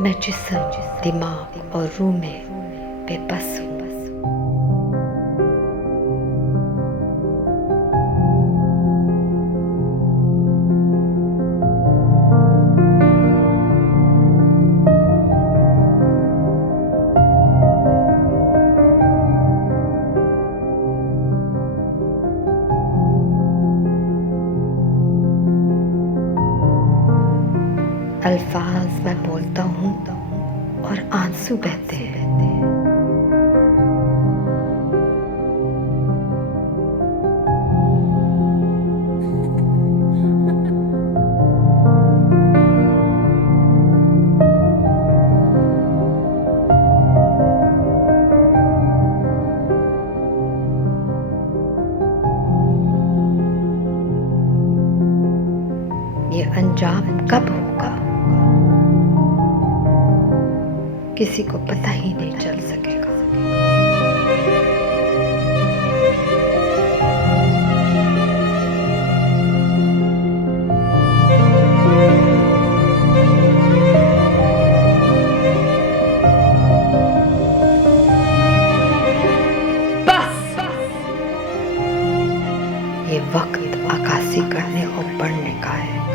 मैं जिस्म, दिमाग और रूह में बेबस हूँ। अल्फाज मैं बोलता हूँ और आंसू बहते हैं। ये अंजाम कब होगा किसी को पता ही नहीं चल सकेगा। बस ये वक्त अक्कासी करने और पढ़ने का है।